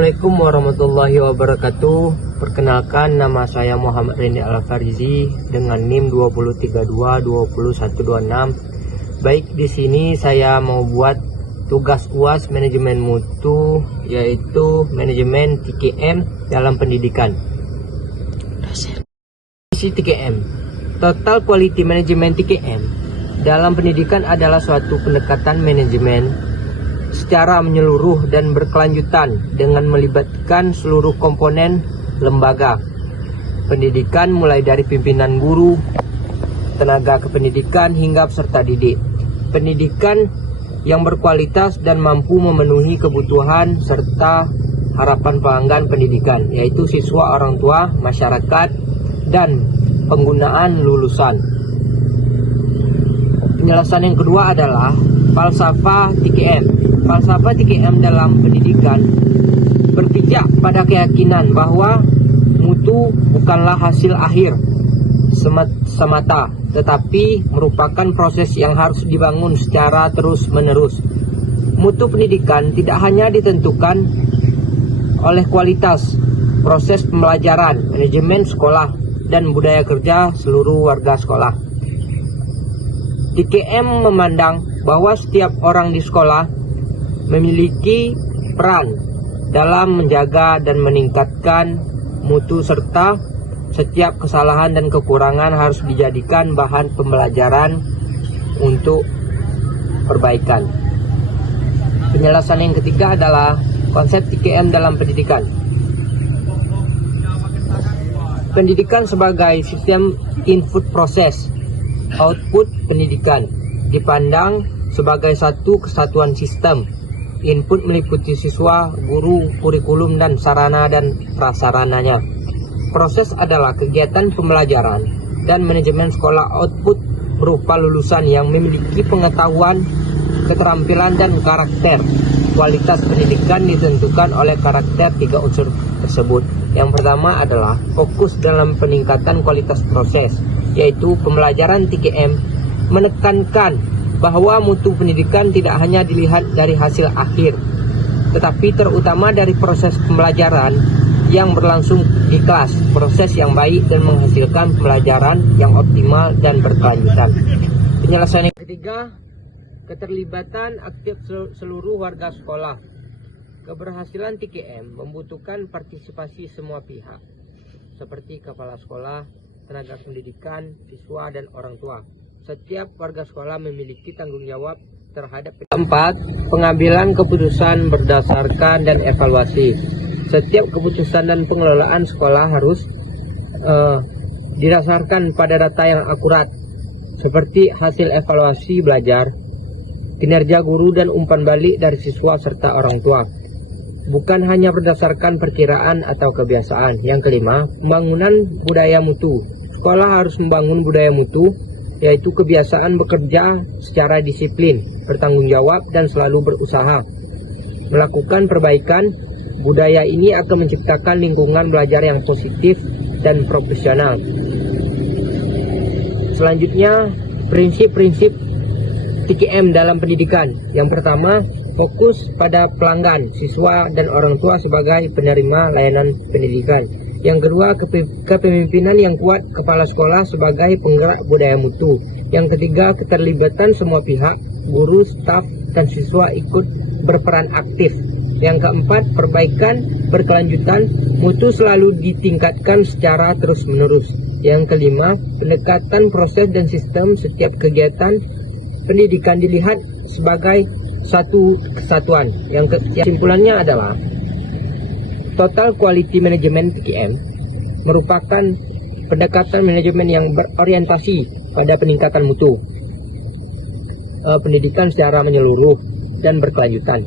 Assalamualaikum warahmatullahi wabarakatuh. Perkenalkan, nama saya Muhammad Reni Al-Farizi dengan NIM 20322126. Baik, di sini saya mau buat tugas UAS manajemen mutu, yaitu manajemen TKM dalam pendidikan. Isi TKM, Total Quality Management TKM dalam pendidikan adalah suatu pendekatan manajemen secara menyeluruh dan berkelanjutan dengan melibatkan seluruh komponen lembaga pendidikan, mulai dari pimpinan guru, tenaga kependidikan hingga peserta didik. Pendidikan yang berkualitas dan mampu memenuhi kebutuhan serta harapan pelanggan pendidikan, yaitu siswa, orang tua, masyarakat, dan penggunaan lulusan. Penjelasan yang kedua adalah falsafah TKM. Falsafah TKM dalam pendidikan berpijak pada keyakinan bahwa mutu bukanlah hasil akhir semata, tetapi merupakan proses yang harus dibangun secara terus-menerus. Mutu pendidikan tidak hanya ditentukan oleh kualitas proses pembelajaran, manajemen sekolah, dan budaya kerja seluruh warga sekolah. TKM memandang bahwa setiap orang di sekolah memiliki peran dalam menjaga dan meningkatkan mutu, serta setiap kesalahan dan kekurangan harus dijadikan bahan pembelajaran untuk perbaikan. Penjelasan yang ketiga adalah konsep TKM dalam pendidikan. Pendidikan sebagai sistem input proses, output pendidikan dipandang sebagai satu kesatuan sistem. Input meliputi siswa, guru, kurikulum, dan sarana dan prasarananya. Proses adalah kegiatan pembelajaran dan manajemen sekolah. Output berupa lulusan yang memiliki pengetahuan, keterampilan, dan karakter. Kualitas pendidikan ditentukan oleh karakter tiga unsur tersebut. Yang pertama adalah fokus dalam peningkatan kualitas proses, yaitu pembelajaran TKM menekankan bahwa mutu pendidikan tidak hanya dilihat dari hasil akhir, tetapi terutama dari proses pembelajaran yang berlangsung di kelas, proses yang baik dan menghasilkan pembelajaran yang optimal dan berkelanjutan. Penjelasan yang ketiga, keterlibatan aktif seluruh warga sekolah. Keberhasilan TKM membutuhkan partisipasi semua pihak, seperti kepala sekolah, tenaga pendidikan, siswa, dan orang tua. Setiap warga sekolah memiliki tanggung jawab terhadap. Keempat, pengambilan keputusan berdasarkan dan evaluasi. Setiap keputusan dan pengelolaan sekolah harus didasarkan pada data yang akurat, seperti hasil evaluasi belajar, kinerja guru, dan umpan balik dari siswa serta orang tua, bukan hanya berdasarkan perkiraan atau kebiasaan. Yang kelima, pembangunan budaya mutu. Sekolah harus membangun budaya mutu, yaitu kebiasaan bekerja secara disiplin, bertanggung jawab, dan selalu berusaha melakukan perbaikan. Budaya ini akan menciptakan lingkungan belajar yang positif dan profesional. Selanjutnya, prinsip-prinsip TKM dalam pendidikan. Yang pertama, fokus pada pelanggan, siswa, dan orang tua sebagai penerima layanan pendidikan. Yang kedua, kepemimpinan yang kuat, kepala sekolah sebagai penggerak budaya mutu. Yang ketiga, keterlibatan semua pihak, guru, staf, dan siswa ikut berperan aktif. Yang keempat, perbaikan berkelanjutan, mutu selalu ditingkatkan secara terus-menerus. Yang kelima, pendekatan proses dan sistem. Setiap kegiatan pendidikan dilihat sebagai satu kesatuan. Yang kesimpulannya adalah Total Quality Management TKM merupakan pendekatan manajemen yang berorientasi pada peningkatan mutu pendidikan secara menyeluruh dan berkelanjutan.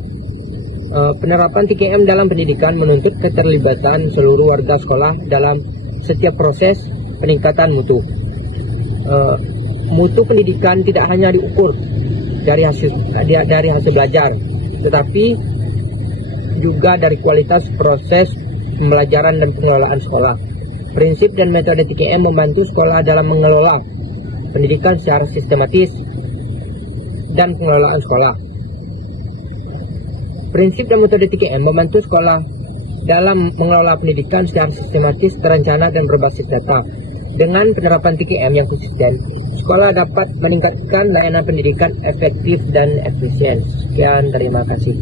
Penerapan TKM dalam pendidikan menuntut keterlibatan seluruh warga sekolah dalam setiap proses peningkatan mutu. Mutu pendidikan tidak hanya diukur dari hasil belajar, tetapi juga dari kualitas proses pembelajaran dan pengelolaan sekolah. Prinsip dan metode TKM membantu sekolah dalam mengelola pendidikan secara sistematis dan pengelolaan sekolah. Prinsip dan metode TKM membantu sekolah dalam mengelola pendidikan secara sistematis, terencana, dan berbasis data. Dengan penerapan 3M yang konsisten, sekolah dapat meningkatkan layanan pendidikan efektif dan efisien. Sekian, terima kasih.